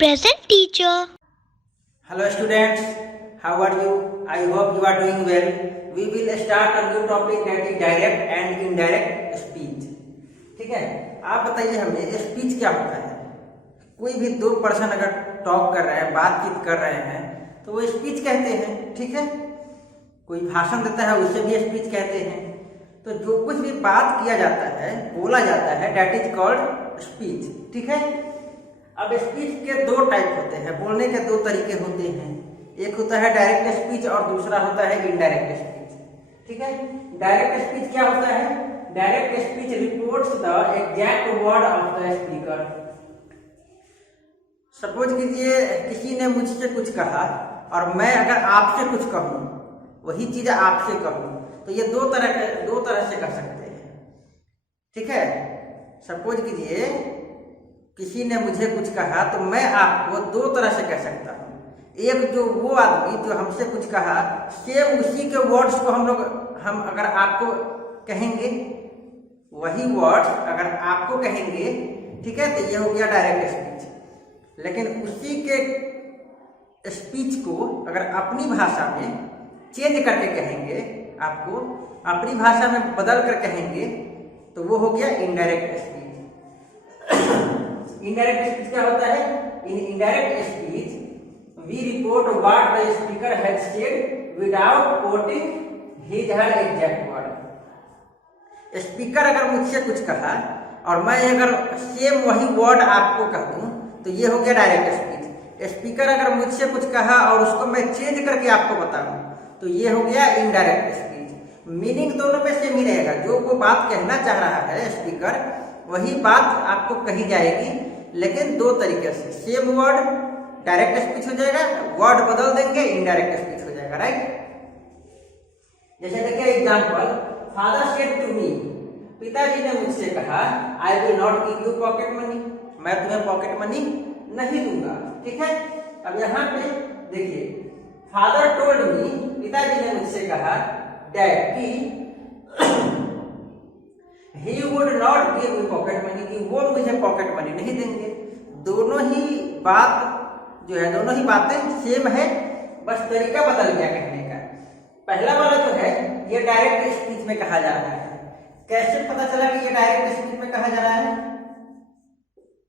Present teacher. Hello students, how are you? I hope you are doing well. We will start a new topic that is direct and indirect speech. ठीक है, आप बताइए हमें speech क्या होता है। कोई भी दो पर्सन अगर टॉक कर रहे हैं, बातचीत कर रहे हैं तो वो स्पीच कहते हैं। ठीक है, कोई भाषण देता है उसे भी स्पीच कहते हैं। तो जो कुछ भी बात किया जाता है, बोला जाता है, दैट इज कॉल्ड स्पीच। ठीक है, अब स्पीच के दो टाइप होते हैं, बोलने के दो तरीके होते हैं। एक होता है डायरेक्ट स्पीच और दूसरा होता है इनडायरेक्ट स्पीच। ठीक है, डायरेक्ट स्पीच क्या होता है? Direct speech reports the exact word of the speaker. Suppose कीजिए किसी ने मुझसे कुछ कहा और मैं अगर आपसे कुछ कहूं, वही चीज आपसे कहूं, तो ये दो तरह से कह सकते हैं। ठीक है, सपोज कीजिए किसी ने मुझे कुछ कहा तो मैं आपको दो तरह से कह सकता हूँ। एक, जो वो आदमी जो हमसे कुछ कहा, सेम उसी के वर्ड्स को हम अगर आपको कहेंगे, वही वर्ड्स अगर आपको कहेंगे, ठीक है, तो ये हो गया डायरेक्ट स्पीच। लेकिन उसी के स्पीच को अगर अपनी भाषा में चेंज करके कहेंगे, आपको अपनी भाषा में बदल कर कहेंगे, तो वो हो गया इनडायरेक्ट स्पीच। इनडायरेक्ट स्पीच क्या होता है? In indirect speech we report what the speaker has said without quoting his her exact word. Speaker अगर मुझसे कुछ कहा और मैं अगर सेम वही वर्ड आपको कह दूं, तो ये हो गया डायरेक्ट स्पीच। स्पीकर अगर मुझसे कुछ कहा और उसको मैं चेंज करके आपको बताऊं, तो ये हो गया इनडायरेक्ट स्पीच। मीनिंग दोनों में सेम ही रहेगा। जो वो बात कहना चाह रहा है स्पीकर, वही बात आपको कही जाएगी, लेकिन दो तरीके से। सेम वर्ड डायरेक्ट स्पीच हो जाएगा, वर्ड बदल देंगे इनडायरेक्ट स्पीच हो जाएगा। राइट, जैसे देखिए example, father said to me, पिताजी ने मुझसे कहा, I will not give you pocket money, मैं तुम्हें पॉकेट मनी नहीं दूंगा। ठीक है, अब यहाँ पे देखिए, फादर टोल्ड मी, पिताजी ने मुझसे कहा दैट कि he would not give me pocket money, कि वो मुझे पॉकेट मनी नहीं देंगे। दोनों ही बात जो है, दोनों ही बातें सेम है, बस तरीका बदल गया कहने का। पहला वाला जो है ये डायरेक्ट स्पीच में कहा जा रहा है। कैसे पता चला कि ये डायरेक्ट स्पीच में कहा जा रहा है?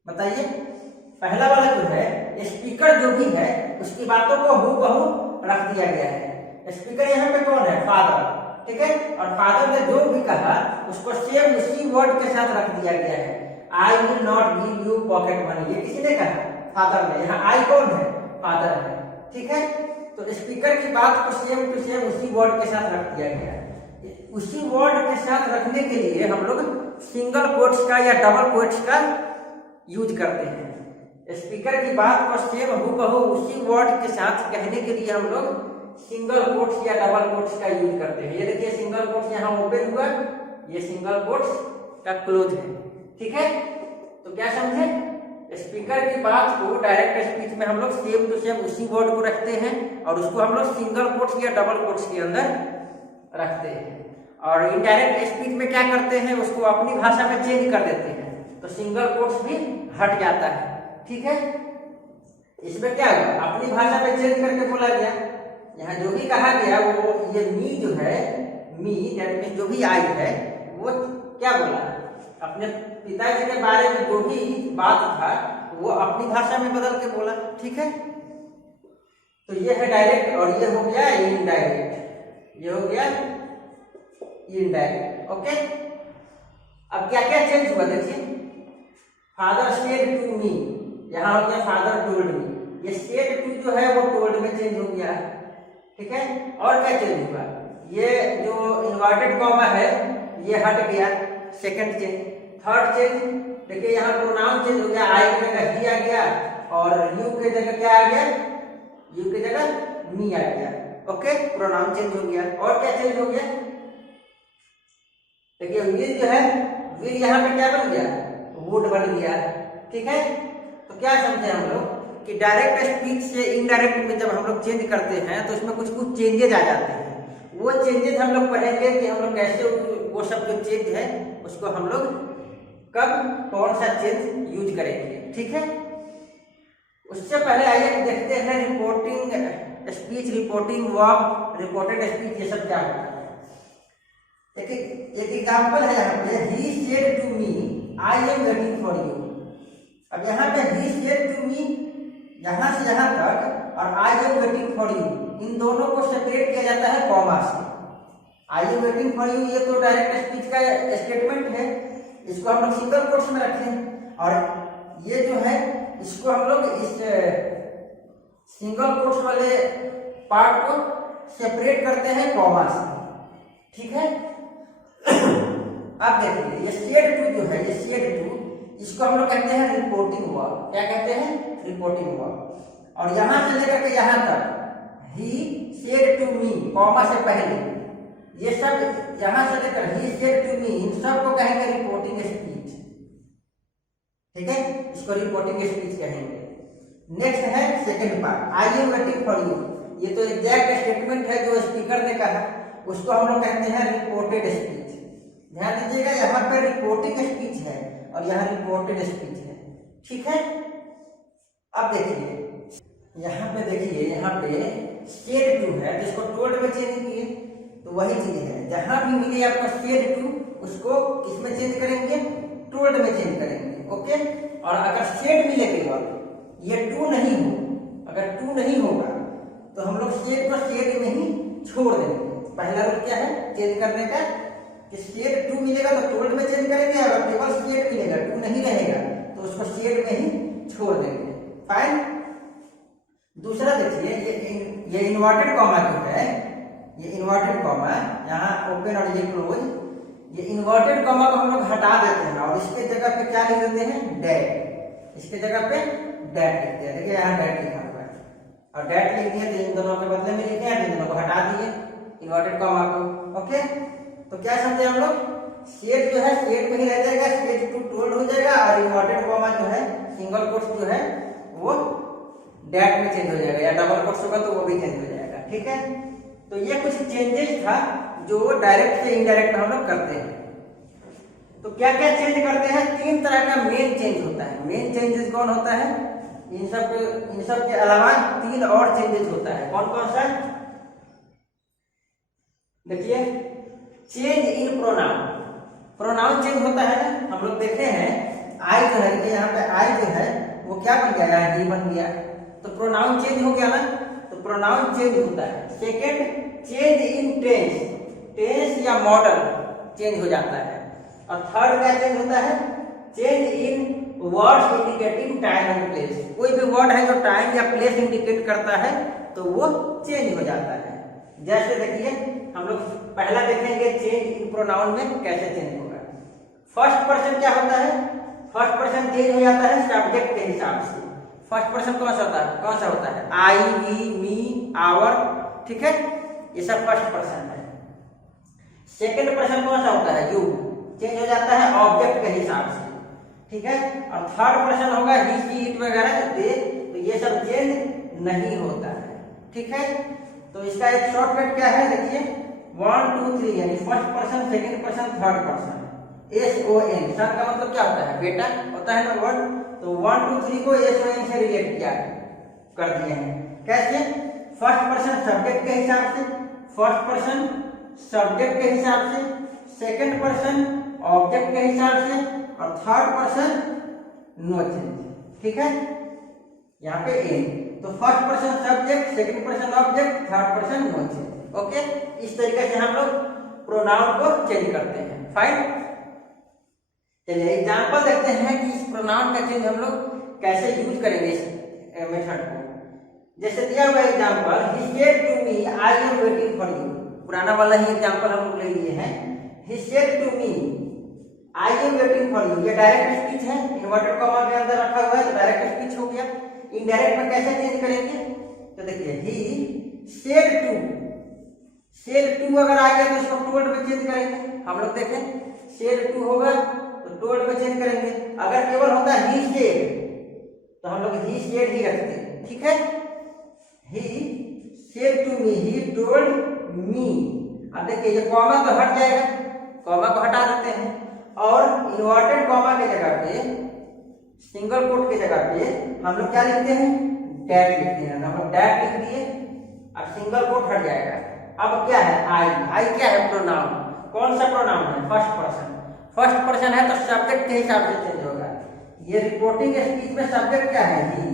बताइए। पहला वाला जो है, स्पीकर जो भी है उसकी बातों को हूबहू रख दिया गया है। स्पीकर यहाँ पे कौन है? फादर। ठीक है, और फादर ने जो भी कहा उसको सेम उसी वर्ड के साथ रख दिया गया है। आई will not give you pocket money, ये किसी ने कहा? फादर ने। यहाँ आई कौन है? फादर है। ठीक है, तो स्पीकर की बात को सेम टू सेम उसी वर्ड के साथ रख दिया गया है। उसी वर्ड के साथ रखने के लिए हम लोग सिंगल कोट्स का या डबल कोट्स का यूज करते हैं। स्पीकर की बात को सेम हूबहू उसी वर्ड के साथ कहने के लिए हम लोग सिंगल कोट्स या डबल कोट्स का यूज करते हैं। ये देखिए सिंगल कोट्स यहाँ ओपन हुआ, ये सिंगल कोट्स का क्लोज है। ठीक है, तो क्या समझे? स्पीकर की बात को डायरेक्ट स्पीच में हम लोग सेम टू सेम उसी वर्ड को रखते हैं और उसको हम लोग सिंगल कोट्स या डबल कोट्स के अंदर रखते हैं। और इनडायरेक्ट स्पीच में क्या करते हैं, उसको अपनी भाषा में चेंज कर देते हैं, तो सिंगल कोट्स भी हट जाता है। ठीक है, इसमें क्या हुआ, अपनी भाषा में चेंज करके बोला गया। यहाँ जो भी कहा गया, वो ये मी जो है, मी दैट मींस जो भी आई है, वो क्या बोला? अपने पिताजी के बारे में जो भी बात था वो अपनी भाषा में बदल के बोला। ठीक है, तो ये है डायरेक्ट और ये हो गया इनडायरेक्ट। ये हो गया इनडायरेक्ट। ओके, अब क्या क्या चेंज हुआ देखिए। फादर सेड टू मी, यहाँ हो गया फादर टोल्ड मी। ये सेड टू जो है वो टोल्ड में चेंज हो गया। ठीक है, और क्या चेंज हुआ? ये जो इन्वर्टेड कॉमा है ये हट गया, सेकंड चेंज। थर्ड चेंज देखिए, यहाँ प्रोनाउन चेंज हो गया, आई की जगह ही आ गया और यू के जगह क्या आ गया? यू की जगह मी आ गया। ओके, प्रोनाउन चेंज हो गया। और क्या चेंज हो गया? देखिए विल जो है, विल यहाँ पे क्या बन गया? वुड बन गया। ठीक है, तो क्या समझे हम लोग कि डायरेक्ट स्पीच से इनडायरेक्ट में जब हम लोग चेंज करते हैं तो इसमें कुछ कुछ चेंजेज आ जाते हैं। वो चेंजेज हम लोग पढ़ेंगे कि हम लोग कैसे वो सब जो चेंज है उसको हम लोग कब कौन सा चेंज यूज करेंगे। ठीक है, उससे पहले आइए देखते हैं reporting speech, reporting verb, reported speech, ये सब क्या होता है। एक एग्जाम्पल है यहाँ पे, he said to me I am waiting for you. अब यहाँ पे ही सेड टू मी, यहाँ से यहाँ तक, और I am waiting for you, इन दोनों को सेपरेट किया जाता है कॉमा से। I am waiting for you ये तो डायरेक्ट स्पीच का स्टेटमेंट है, इसको हम लोग सिंगल कोट्स में रखें, और ये जो है इसको हम लोग इस सिंगल कोट्स वाले पार्ट को सेपरेट करते हैं कॉमा से, ठीक है। अब देखिए ये सेड टू जो है, ये सेड टू, इसको हम लोग कहते हैं रिपोर्टिंग वर्ब। क्या कहते हैं? Reporting verb. और यहां से लेकर के यहां तक he said to me comma से पहले, ये सब यहां से लेकर ही सेड टू मी, इन सब को कहेंगे रिपोर्टिंग स्पीच, ठीक है, इसको रिपोर्टिंग स्पीच कहेंगे। नेक्स्ट है second part, I am waiting for you. ये तो एग्जैक्ट स्टेटमेंट है जो स्पीकर ने कहा, उसको हम लोग कहते हैं रिपोर्टेड स्पीच। ध्यान दीजिएगा, यहाँ पर रिपोर्टिंग स्पीच है और यहाँ रिपोर्टेड स्पीच है, ठीक है। अब देखिए यहाँ पे, देखिए यहाँ पे सेड टू है, जिसको टोल्ड में चेंज किए, तो वही चीज है, जहां भी मिले आपका सेड टू, उसको किसमें चेंज करेंगे? टोल्ड में चेंज करेंगे, ओके। और अगर सेड मिले केवल, ये टू नहीं हो, अगर टू नहीं होगा तो हम लोग सेड को सेड में ही छोड़ देंगे। पहला रूल क्या है चेंज करने का, कि सेड टू मिलेगा तो टोल्ड में चेंज करेंगे, अगर केवल सेड मिलेगा, टू नहीं रहेगा, तो उसको सेड में ही छोड़ देंगे। फाइन। दूसरा देखिए, ये इन्वर्टेड कॉमा जो है, ये इन्वर्टेड कॉमा, यहाँ ओपन और ये क्लोज, ये इन्वर्टेड कॉमा को हम लोग हटा देते हैं और इसके जगह पे क्या लिख देते हैं? डैट। इसके जगह पे डैट लिखते हैं, देखिए यहाँ डैट लिखा हुआ है, और डैट लिख दिए तो इन दोनों के बदले में लिखे हैं, इन दोनों को हटा दिए इन्वर्टेड कॉमा को, ओके। तो क्या समझे हम लोग? सेड जो है सेड में ही रह जाएगा, सेड टू टोल्ड हो जाएगा, और इन्वर्टेड कॉमा जो है सिंगल कोट्स जो है वो डैट में चेंज हो जाएगा, या डबल कोट्स होगा तो वो भी चेंज हो जाएगा, ठीक है। तो ये कुछ चेंजेस था जो डायरेक्ट से इनडायरेक्ट हम लोग करते हैं। तो क्या क्या चेंज करते हैं? 3 तरह का मेन चेंज होता है। मेन चेंजेस कौन होता है? इन सब के अलावा 3 और चेंजेस होता है। कौन कौन सा? देखिए, change in pronoun. Pronoun change होता है ना, हम लोग देखे हैं आई जो है, यहाँ पे आई जो है वो क्या बन गया? ही बन गया, तो प्रोनाउन चेंज हो गया ना, तो प्रोनाउन चेंज होता है। Second, change in tense, tense या मॉडल चेंज हो जाता है। और थर्ड क्या चेंज होता है? Change in words indicating time and place. कोई भी वर्ड है जो टाइम या प्लेस इंडिकेट करता है तो वो चेंज हो जाता है। जैसे देखिए, हम लोग पहला देखेंगे चेंज इन प्रोनाउन में कैसे चेंज होगा। फर्स्ट पर्सन क्या होता है? फर्स्ट पर्सन चेंज हो जाता है सब्जेक्ट के हिसाब से। फर्स्ट पर्सन कौन सा होता है? कौन सा होता है? आई, वी, मी, आवर, ठीक है, ये सब फर्स्ट पर्सन है। सेकंड पर्सन कौन सा होता है? यू, चेंज हो जाता है ऑब्जेक्ट के हिसाब से, ठीक है। और थर्ड पर्सन होगा ही, शी, इट वगैरह, दे, तो ये सब चेंज नहीं होता है, ठीक है। तो इसका एक शॉर्टकट क्या है? देखिए, 1 2 3, यानी first person, second person, third person. SON, सन का मतलब क्या होता है? बेटा होता है ना वर्ड, तो 1 2 3 को SON से रिलेट किया कर दिए हैं। कैसे? फर्स्ट पर्सन सब्जेक्ट के हिसाब से, फर्स्ट पर्सन सब्जेक्ट के हिसाब से, सेकंड पर्सन ऑब्जेक्ट के हिसाब से, और थर्ड पर्सन नो चेंज, ठीक है। यहाँ पे ए, तो first person subject, second person object, third person no change, okay. इस तरीके से हम लोग प्रोनाउन को चेंज करते हैं। फाइन। चलिए एग्जांपल देखते हैं कि इस प्रोनाउन का चेंज हम लोग कैसे यूज करेंगे इस मेथड को। जैसे दिया हुआ example, he said to me I am waiting for you, पुराना वाला ही एग्जांपल हम लोग ले लिए हैं। He said to me I am waiting for you, ये डायरेक्ट स्पीच है, इन्वर्टेड कॉमा के अंदर रखा हुआ है, तो डायरेक्ट स्पीच हो गया। इनडायरेक्ट में कैसे चेंज करेंगे? तो देखिए, he said to, said to अगर आ गया तो इसको टोल्ड में चेंज करेंगे। हम लोग देखें, सेड टू होगा तो टोल्ड में चेंज करेंगे। अगर केवल होता ही सेड तो हम लोग ही सेड ही रखते हैं, ठीक है। He said to me, he told me. अब देखिए, ये कॉमा तो हट जाएगा, कॉमा को हटा देते हैं, और इन्वर्टेड कॉमा के जगह पे सिंगल सिंगल कोट की जगह पे हम लोग क्या लिखते हैं, डैट लिखते हैं। हम लोग डैट लिख दिए, अब सिंगल कोट हट जाएगा। अब क्या है, आई। आई क्या है, प्रोनाउन। कौन सा प्रोनाउन है, फर्स्ट पर्सन। फर्स्ट पर्सन है तो सब्जेक्ट के हिसाब से चेंज होगा। ये रिपोर्टिंग स्पीच में सब्जेक्ट क्या है, ही।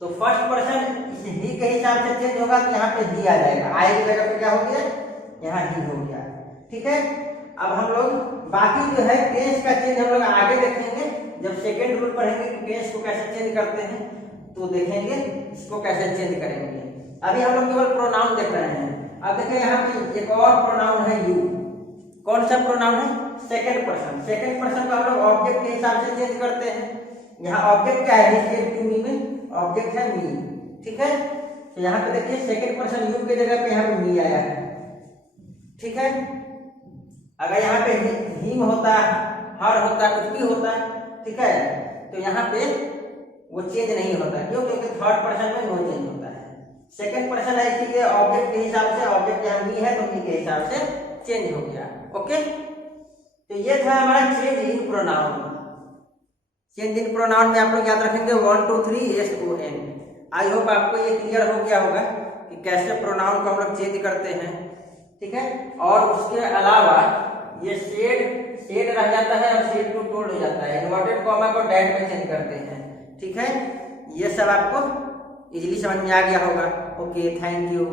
तो फर्स्ट पर्सन ही के हिसाब से चेंज होगा, तो यहाँ पे ही आ जाएगा। आई की जगह पे क्या हो गया, यहाँ ही हो गया। ठीक है, अब हम लोग बाकी जो है टेंस का चेंज हम लोग आगे देखेंगे। जब सेकेंड रूल पढ़ेंगे कि टेंस को कैसे चेंज करते हैं, तो देखेंगे इसको कैसे चेंज करेंगे। अभी हम लोग केवल प्रोनाउन देख रहे हैं। अब देखिए यहाँ पे एक और प्रोनाउन है, यू। कौन सा प्रोनाउन है, सेकेंड पर्सन। सेकेंड पर्सन को हम लोग ऑब्जेक्ट के हिसाब से चेंज करते हैं। यहाँ ऑब्जेक्ट क्या है, टू मी में ऑब्जेक्ट है मी। ठीक है, तो यहाँ पे देखिए सेकेंड पर्सन यू के जगह पे यहाँ पे मी आया है। ठीक है, अगर यहाँ पे हिम होता, हर होता, कुछ भी होता, ठीक है, तो यहाँ पे वो चेंज नहीं होता। क्यों, क्योंकि थर्ड पर्सन में नो चेंज होता है। सेकेंड पर्सन है इसीलिए ऑब्जेक्ट के हिसाब से, ऑब्जेक्ट यहाँ मी है तो मी के हिसाब से चेंज हो गया। ओके, तो ये था हमारा change in pronoun. Change in pronoun में आप लोग याद रखेंगे 1 2 3 SON। आई होप आपको ये क्लियर हो गया होगा कि कैसे प्रोनाउन को हम लोग चेंज करते हैं। ठीक है, और उसके अलावा ये शेड रह जाता है और शेड टू टोल्ड हो जाता है। इन्वर्टेड कॉमा को डैट में चेंज करते हैं। ठीक है, ये सब आपको इजीली समझ में आ गया होगा। Okay, thank you.